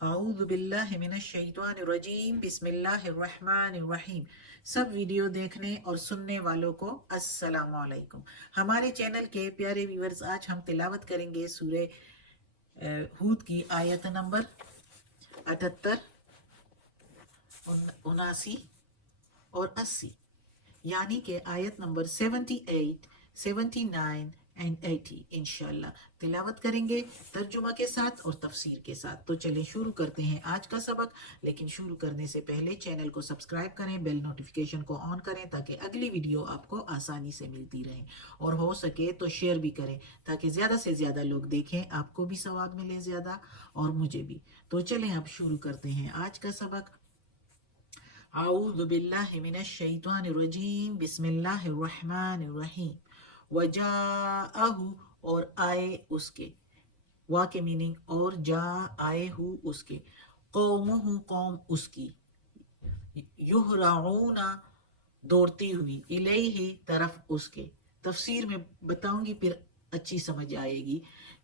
اعوذ باللہ من الشیطان الرجیم بسم اللہ الرحمن الرحیم۔ سب ویڈیو دیکھنے اور سننے والوں کو السلام علیکم۔ ہمارے چینل کے پیارے ویورز، آج ہم تلاوت کریں گے سورہ ہود کی آیت نمبر 78، 79 اور 80، یعنی کہ آیت نمبر 78، 79 اینڈ 80 انشاءاللہ تلاوت کریں گے ترجمہ کے ساتھ اور تفسیر کے ساتھ۔ تو چلیں شروع کرتے ہیں آج کا سبق، لیکن شروع کرنے سے پہلے چینل کو سبسکرائب کریں، بیل نوٹیفیکیشن کو آن کریں تاکہ اگلی ویڈیو آپ کو آسانی سے ملتی رہے، اور ہو سکے تو شیئر بھی کریں تاکہ زیادہ سے زیادہ لوگ دیکھیں، آپ کو بھی ثواب ملے زیادہ اور مجھے بھی۔ تو چلیں اب شروع کرتے ہیں آج کا سبق۔ اعوذ باللہ من الشیطان الرجیم بسم اللہ الرحمن الرحیم۔ وجاءہ، اور آئے اس کے، وا کے میننگ اور جا آئے ہو اس کے، قومہ قوم اس کی، یہرعون دوڑتی ہوئی، الیہ طرف اس کے۔ تفسیر میں بتاؤں گی پھر اچھی سمجھ آئے گی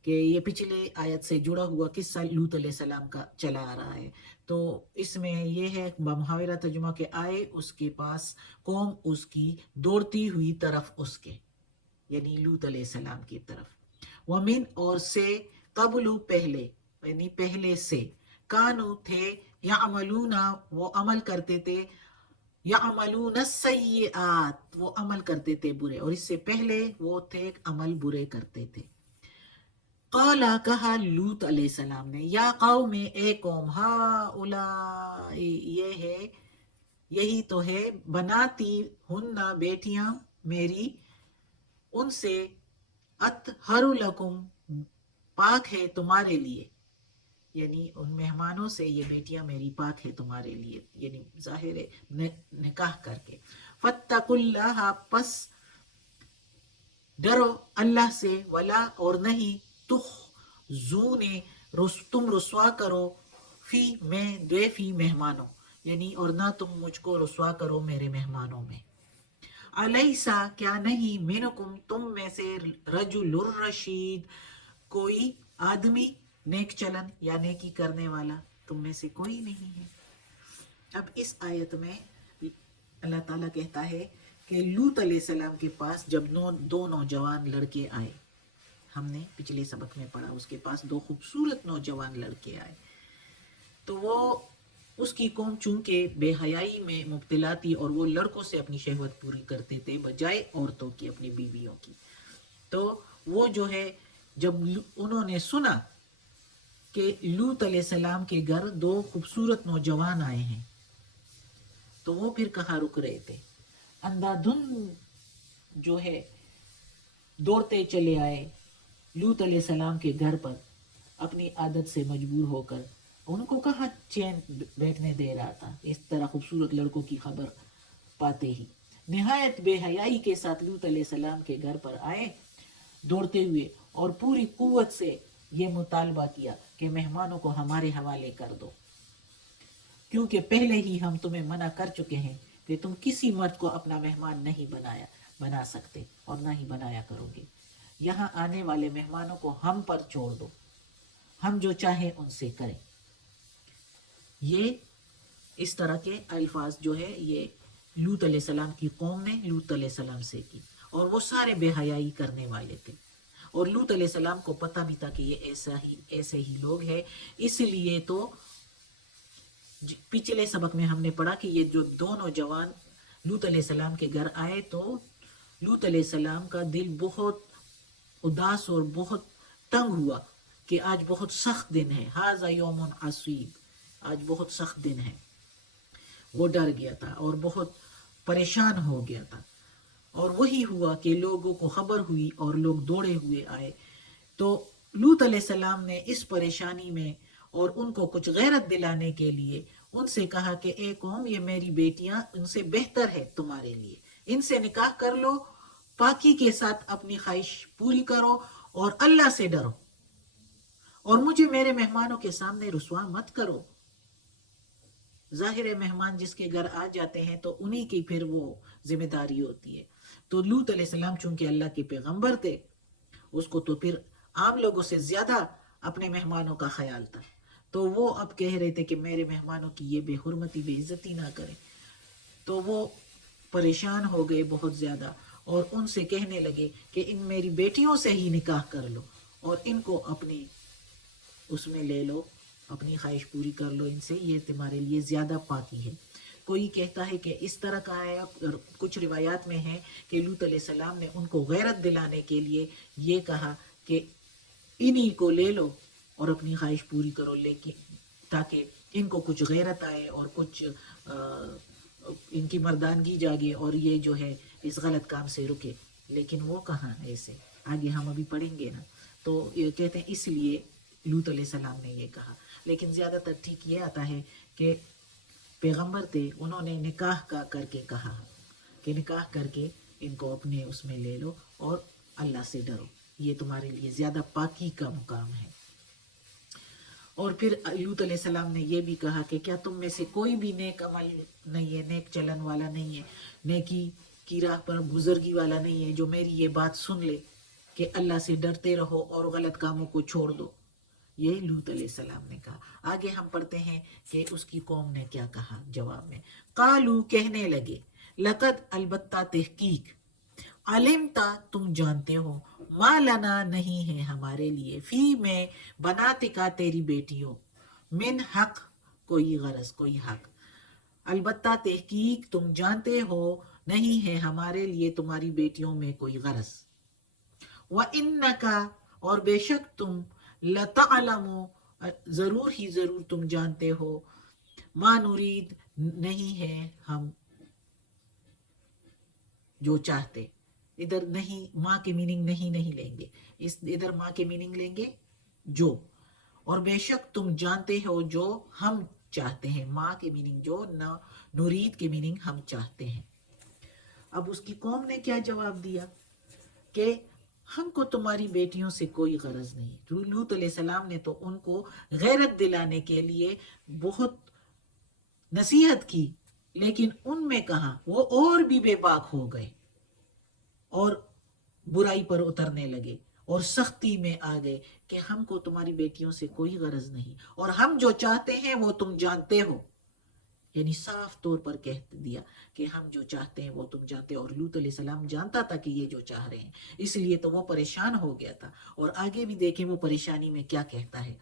کہ یہ پچھلے آیت سے جڑا ہوا قصہ لوط علیہ السلام کا چلا آ رہا ہے۔ تو اس میں یہ ہے بمحاورہ ترجمہ کہ آئے اس کے پاس قوم اس کی دوڑتی ہوئی طرف اس کے، یعنی لوط علیہ السلام کی طرف۔ ومن، اور سے، قبل پہلے، یعنی پہلے سے، کانو تھے، یعملون وہ عمل کرتے تھے، یعملون السیئات وہ عمل کرتے تھے برے، اور اس سے پہلے وہ تھے عمل برے کرتے تھے۔ قالا کہا لوط علیہ السلام نے، یا قوم اے قوم، ہؤلاء یہ ہے، یہی تو ہے، بناتی ہن بیٹیاں میری، ان سے، اطہر لکم پاک ہے تمہارے لیے، یعنی ان مہمانوں سے یہ بیٹیاں میری پاک ہے تمہارے لیے، یعنی ظاہر ہے نکاح کر کے۔ فاتقوا اللہ، پس ڈرو اللہ سے، ولا اور نہیں، تخزون تم رسوا کرو، فی میں ضیفی مہمانوں، یعنی اور نہ تم مجھ کو رسوا کرو میرے مہمانوں میں۔ الیسا کیا نہیں، منکم تم میں سے، رجل الرشید کوئی آدمی نیک چلن یا نیکی کرنے والا تم میں سے کوئی نہیں ہے۔ اب اس آیت میں اللہ تعالیٰ کہتا ہے کہ لوط علیہ السلام کے پاس جب دو نوجوان لڑکے آئے، ہم نے پچھلے سبق میں پڑھا اس کے پاس دو خوبصورت نوجوان لڑکے آئے، تو وہ اس کی قوم چونکہ بے حیائی میں مبتلا تھی اور وہ لڑکوں سے اپنی شہوت پوری کرتے تھے بجائے عورتوں کی، اپنی بیویوں کی۔ تو وہ جو ہے جب انہوں نے سنا کہ لوط علیہ السلام کے گھر دو خوبصورت نوجوان آئے ہیں، تو وہ پھر کہاں رک رہے تھے، اندھا دھن جو ہے دوڑتے چلے آئے لوط علیہ السلام کے گھر پر، اپنی عادت سے مجبور ہو کر۔ ان کو کہاں چین بیٹھنے دے رہا تھا اس طرح خوبصورت لڑکوں کی خبر پاتے ہی۔ نہایت بے حیائی کے ساتھ لوط علیہ السلام کے گھر پر آئے دوڑتے ہوئے، اور پوری قوت سے یہ مطالبہ کیا کہ مہمانوں کو ہمارے حوالے کر دو، کیونکہ پہلے ہی ہم تمہیں منع کر چکے ہیں کہ تم کسی مرد کو اپنا مہمان نہیں بنا سکتے اور نہ ہی بنایا کرو گے۔ یہاں آنے والے مہمانوں کو ہم پر چھوڑ دو، ہم جو چاہیں ان سے کریں۔ یہ اس طرح کے الفاظ جو ہے یہ لوط علیہ السلام کی قوم نے لوط علیہ السلام سے کی، اور وہ سارے بے حیائی کرنے والے تھے، اور لوط علیہ السلام کو پتہ بھی تھا کہ یہ ایسے ہی لوگ ہیں۔ اس لیے تو پچھلے سبق میں ہم نے پڑھا کہ یہ جو دو نوجوان لوط علیہ السلام کے گھر آئے تو لوط علیہ السلام کا دل بہت اداس اور بہت تنگ ہوا کہ آج بہت سخت دن ہے، ھذا یوم عصیب، آج بہت سخت دن ہے۔ وہ ڈر گیا تھا اور بہت پریشان ہو گیا تھا، اور وہی ہوا کہ لوگوں کو خبر ہوئی اور لوگ دوڑے ہوئے آئے۔ تو لوط علیہ السلام نے اس پریشانی میں اور ان کو کچھ غیرت دلانے کے لیے ان سے کہا کہ اے قوم، یہ میری بیٹیاں ان سے بہتر ہے تمہارے لیے، ان سے نکاح کر لو، پاکی کے ساتھ اپنی خواہش پوری کرو اور اللہ سے ڈرو، اور مجھے میرے مہمانوں کے سامنے رسوا مت کرو۔ ظاہر مہمان جس کے گھر آ جاتے ہیں تو انہی کی پھر وہ ذمہ داری ہوتی ہے۔ تو لوط علیہ السلام چونکہ اللہ کے پیغمبر تھے، اس کو تو پھر عام لوگوں سے زیادہ اپنے مہمانوں کا خیال تھا، تو وہ اب کہہ رہے تھے کہ میرے مہمانوں کی یہ بے حرمتی بے عزتی نہ کریں. تو وہ پریشان ہو گئے بہت زیادہ اور ان سے کہنے لگے کہ ان میری بیٹیوں سے ہی نکاح کر لو اور ان کو اپنی اس میں لے لو، اپنی خواہش پوری کر لو ان سے، یہ تمہارے لیے زیادہ پاکی ہے. کوئی کہتا ہے کہ اس طرح کا ہے، اور کچھ روایات میں ہے کہ لوط علیہ السلام نے ان کو غیرت دلانے کے لیے یہ کہا کہ انہی کو لے لو اور اپنی خواہش پوری کرو، لیکن تاکہ ان کو کچھ غیرت آئے اور کچھ ان کی مردانگی جاگے اور یہ جو ہے اس غلط کام سے رکے. لیکن وہ کہاں ایسے، آگے ہم ابھی پڑھیں گے نا. تو یہ کہتے ہیں اس لیے لوط علیہ السلام نے یہ کہا. لیکن زیادہ تر ٹھیک یہ آتا ہے کہ پیغمبر تھے، انہوں نے نکاح کا کر کے کہا کہ نکاح کر کے ان کو اپنے اس میں لے لو اور اللہ سے ڈرو، یہ تمہارے لیے زیادہ پاکی کا مقام ہے. اور پھر لوط علیہ السلام نے یہ بھی کہا کہ کیا تم میں سے کوئی بھی نیک عمل نہیں ہے، نیک چلن والا نہیں ہے، نیکی کی راہ پر بزرگی والا نہیں ہے جو میری یہ بات سن لے کہ اللہ سے ڈرتے رہو اور غلط کاموں کو چھوڑ دو. یہ لوط علیہ السلام نے کہا. آگے ہم پڑھتے ہیں کہ اس کی قوم نے کیا کہا جواب میں. قالو کہنے لگے، لقد البتہ تحقیق، علمتا تم جانتے ہو، ما لنا نہیں ہے ہمارے لیے، فی میں بناتکا تیری بیٹیوں، من حق کوئی غرض کوئی حق، البتہ تحقیق تم جانتے ہو نہیں ہے ہمارے لیے تمہاری بیٹیوں میں کوئی غرض. وَإِنَّكَ اور بے شک تم، لَتَعْلَمُ ضرور ہی ضرور تم جانتے ہو، ما نرید نہیں ہے ہم جو چاہتے. ادھر نہیں، ماں کے میننگ نہیں لیں گے، ادھر ماں کے میننگ لیں گے جو. اور بے شک تم جانتے ہو جو ہم چاہتے ہیں، ماں کے میننگ جو، نہ نرید کے میننگ ہم چاہتے ہیں. اب اس کی قوم نے کیا جواب دیا کہ ہم کو تمہاری بیٹیوں سے کوئی غرض نہیں. لوط علیہ السلام نے تو ان کو غیرت دلانے کے لیے بہت نصیحت کی، لیکن ان میں کہاں، وہ اور بھی بے باک ہو گئے اور برائی پر اترنے لگے اور سختی میں آ گئے کہ ہم کو تمہاری بیٹیوں سے کوئی غرض نہیں اور ہم جو چاہتے ہیں وہ تم جانتے ہو. یعنی صاف طور پر کہہ دیا کہ ہم جو چاہتے ہیں وہ تم جانتے ہو. اور لوط علیہ السلام جانتا تھا کہ یہ جو چاہ رہے ہیں، اس لیے تو وہ پریشان ہو گیا تھا. اور آگے بھی دیکھیں وہ پریشانی میں کیا کہتا ہے.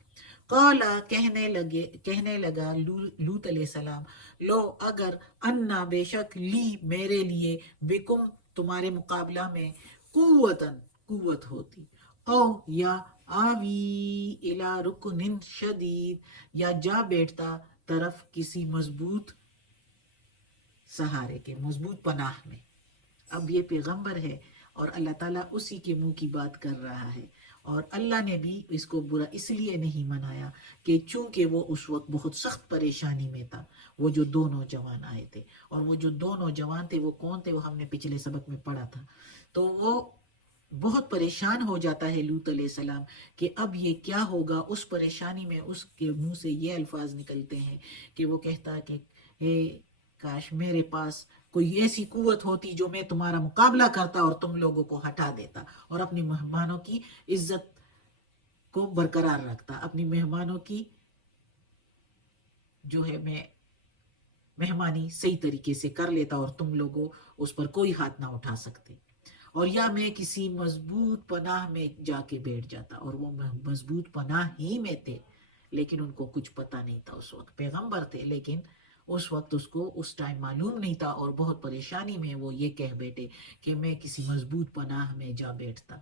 قالا کہنے لگا لوط علیہ السلام، لو اگر، انا بے شک، لی میرے لیے، بکم تمہارے مقابلہ میں، قوت ہوتی، او یا آوی الی رکن شدید، یا جا بیٹھتا طرف کسی مضبوط سہارے کے، مضبوط پناہ میں. اب یہ پیغمبر ہے اور اللہ تعالیٰ اسی کے منہ کی بات کر رہا ہے. اور اللہ نے بھی اس کو برا اس لیے نہیں منایا کہ چونکہ وہ اس وقت بہت سخت پریشانی میں تھا. وہ جو دو نوجوان آئے تھے، اور وہ جو دو نوجوان تھے وہ کون تھے، وہ ہم نے پچھلے سبق میں پڑھا تھا. تو وہ بہت پریشان ہو جاتا ہے لوط علیہ السلام کہ اب یہ کیا ہوگا. اس پریشانی میں اس کے منہ سے یہ الفاظ نکلتے ہیں کہ وہ کہتا ہے کہ اے کاش میرے پاس کوئی ایسی قوت ہوتی جو میں تمہارا مقابلہ کرتا اور تم لوگوں کو ہٹا دیتا اور اپنی مہمانوں کی عزت کو برقرار رکھتا، اپنی مہمانوں کی جو ہے میں مہمانی صحیح طریقے سے کر لیتا اور تم لوگوں اس پر کوئی ہاتھ نہ اٹھا سکتے. اور یا میں کسی مضبوط پناہ میں جا کے بیٹھ جاتا. اور وہ مضبوط پناہ ہی میں تھے، لیکن ان کو کچھ پتہ نہیں تھا. اس وقت پیغمبر تھے لیکن اس وقت اس کو اس ٹائم معلوم نہیں تھا، اور بہت پریشانی میں وہ یہ کہہ بیٹھے کہ میں کسی مضبوط پناہ میں جا بیٹھتا.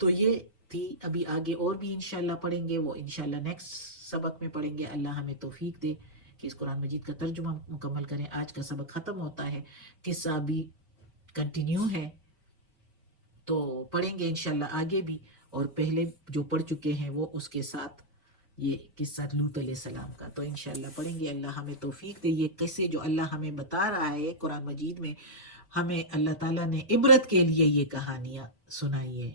تو یہ تھی. ابھی آگے اور بھی انشاءاللہ پڑھیں گے، وہ انشاءاللہ نیکسٹ سبق میں پڑھیں گے. اللہ ہمیں توفیق دے کہ اس قرآن مجید کا ترجمہ مکمل کریں. آج کا سبق ختم ہوتا ہے، قصہ بھی کنٹینیو ہے، تو پڑھیں گے انشاءاللہ آگے بھی. اور پہلے جو پڑھ چکے ہیں وہ اس کے ساتھ یہ قصہ لوط علیہ السلام کا تو انشاءاللہ پڑھیں گے. اللہ ہمیں توفیق دے. یہ قصے جو اللہ ہمیں بتا رہا ہے قرآن مجید میں، ہمیں اللہ تعالیٰ نے عبرت کے لیے یہ کہانیاں سنائی ہے.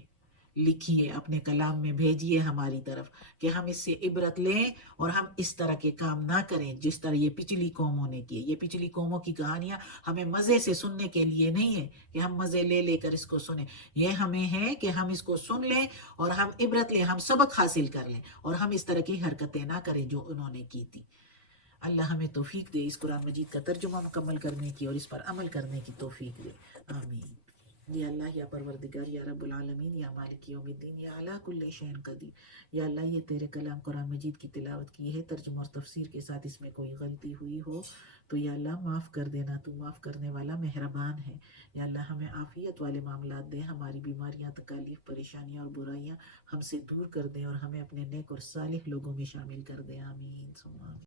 لکھیے اپنے کلام میں بھیجیے ہماری طرف کہ ہم اس سے عبرت لیں اور ہم اس طرح کے کام نہ کریں جس طرح یہ پچھلی قوموں نے کیے. یہ پچھلی قوموں کی کہانیاں ہمیں مزے سے سننے کے لیے نہیں ہے کہ ہم مزے لے لے کر اس کو سنیں. یہ ہمیں ہے کہ ہم اس کو سن لیں اور ہم عبرت لیں, ہم سبق حاصل کر لیں اور ہم اس طرح کی حرکتیں نہ کریں جو انہوں نے کی تھی. اللہ ہمیں توفیق دے اس قرآن مجید کا ترجمہ مکمل کرنے کی اور اس پر عمل کرنے کی توفیق دے. آمین. یا اللہ یا پروردگار یا رب العالمین یا مالک یوم الدین یا علی کل شیء قدیر. یا اللہ یہ تیرے کلام قرآن مجید کی تلاوت کی ہے, ترجمہ اور تفسیر کے ساتھ اس میں کوئی غلطی ہوئی ہو تو یا اللہ معاف کر دینا, تو معاف کرنے والا مہربان ہے. یا اللہ ہمیں عافیت والے معاملات دیں, ہماری بیماریاں, تکالیف, پریشانیاں اور برائیاں ہم سے دور کر دیں اور ہمیں اپنے نیک اور صالح لوگوں میں شامل کر دیں. آمین ثم آمین.